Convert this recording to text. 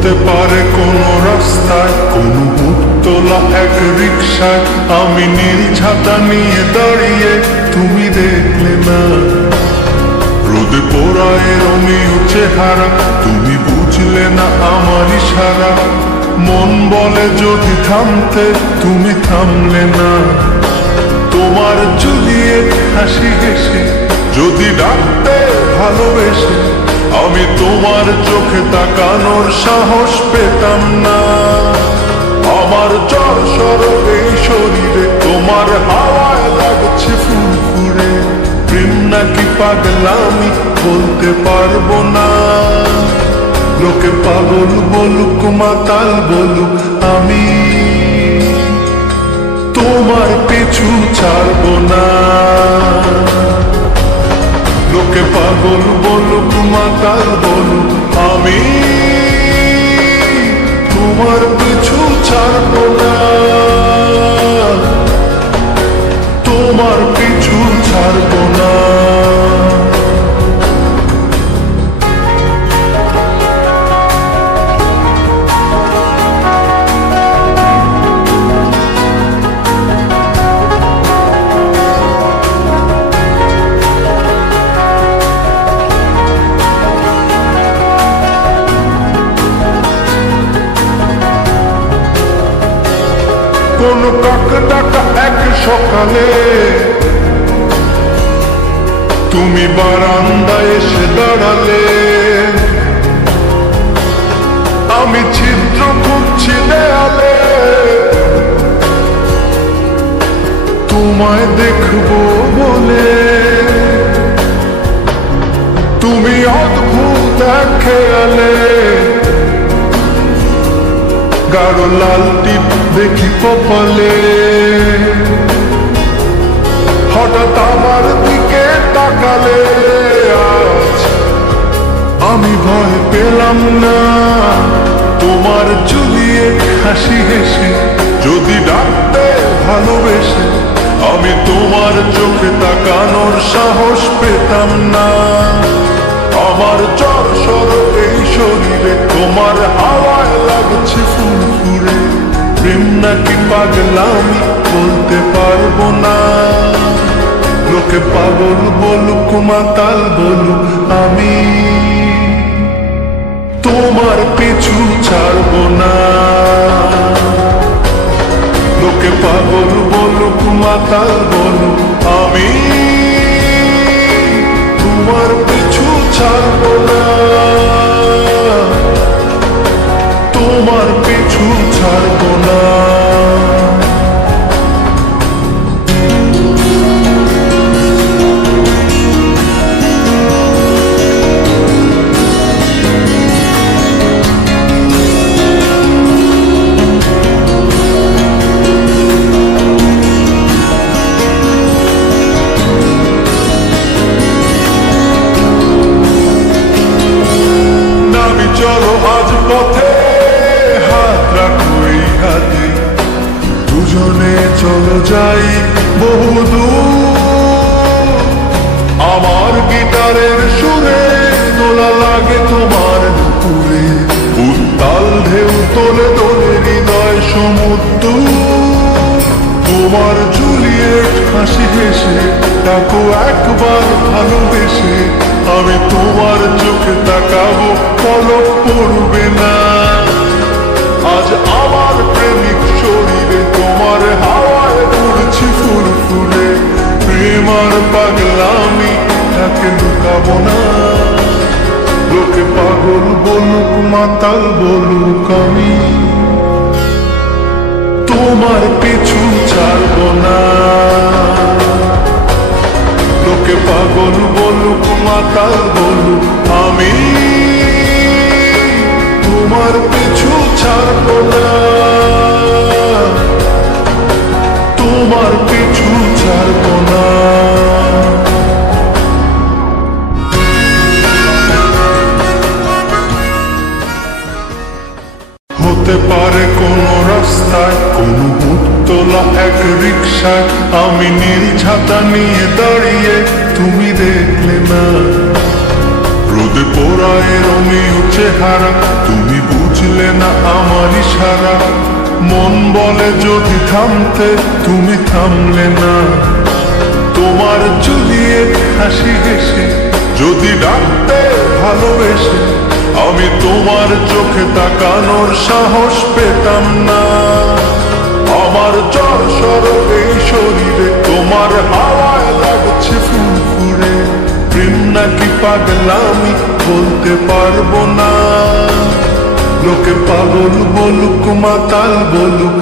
হতে পারে কোনো রাস্তায়, কোনো উত্তলা এক রিকশায় আমি নীল ছাতা নিয়ে দাঁড়িয়ে, তুমি দেখলে না রোদে পোড়ায় রঙিন চেহারা, তুমি বুঝলে না আমার ইশারা। মন বলে যদি থামতে, তুমি থামলে না। তোমার জুলিয়েট হাসি হেসে যদি ডাকতে ভালোবেসে, আমি তোমার চোখে তাকানোর সাহস পেতাম না। আমার জ্বর এই শরীরে, তোমার হাওয়ায় লাগছে ফুরফুরে। প্রেম নাকি পাগলামি বলতে পারবো না। লোকে পাগল বলুক মাতাল বলুক, আমি তোমার পিছু ছাড়বো না। লোকে পাগল বলুক মাতাল বলুক, আমি তোমার পিছু ছাড়বো না। তোমার পিছু ছাড়বো না। কোন কাক ডাকা এক সকালে তুমি বারান্দায় এসে দাঁড়ালে। আমি ছিদ্র খুঁজছি দেয়ালে, তোমায় দেখবো বলে। তুমি অদ্ভুত এক খেয়ালে, গাঢ় লাল টিপ দেখি কপালে। হঠাৎ আমার দিকে তাকালে, আজ আমি ভয় পেলাম না। তোমার জুলিয়েট হাসি হেসে যদি ডাকতে ভালোবেসে, আমি তোমার চোখে তাকানোর সাহস পেতাম না। আমার জ্বর এই শরীরে, তোমার হাওয়ায় লাগছে ফুরফুরে। প্রেম নাকি পাগলামি বলতে পারবো না। লোকে পাগল বলুক মাতাল বলুক, আমি তোমার পিছু ছাড়বো না। লোকে পাগল বলুক মাতাল বলুক, আমি তোমার পিছু ছাড়বো না। তোমার পিছু ছাড়বো না। চলো আজ পথে, হাত রাখো এই হাতে, দুজনে চলো যাই বহুদূর। আমার গিটারের সুরে দোলা লাগে তোমার নুপুরে, উত্তাল ঢেউ তোলে তোলে হৃদয় সমুদ্র। তোমার জুলিয়েট হাসি হেসে ডাকো একবার ভালোবেসে, আমি তোমার চোখে তাকাবো পলক পড়বে না। আজ আমার প্রেমিক শরীরে, তোমার হাওয়ায় উড়ছি ফুরফুরে। প্রেম আর পাগলামি তাকে লুকাবো না। লোকে পাগল বলুক মাতাল বলুক, আমি তোমার পিছু ছাড়বো না। লোকে পাগল বলুক মাতাল বলুক, আমি তোমার পিছু ছাড়বো না। তোমার পিছু ছাড়বো না। হতে পারে কোনো রাস্তায়, কোনো উত্তলা এক রিকশায় আমি নীল ছাতা নিয়ে দাঁড়িয়ে, তুমি দেখলে না রোদে পোড়ায় রঙিন চেহারা, তুমি বুঝ বুঝলে না আমার ইশারা, মন বলে যদি থামতে তুমি থামলে না। তোমার জুলিয়েট হাসি হেসে যদি ডাকতে ভালোবেসে আমি তোমার চোখে তাকানোর সাহস পেতাম না। আমার জ্বর সরো এই শরীরে তোমার হাওয়ায় লাগছে ফুরফুরে, প্রেম নাকি পাগলামি বলতে পারবো না। লোকে পাগল বলুক মাতাল বলুক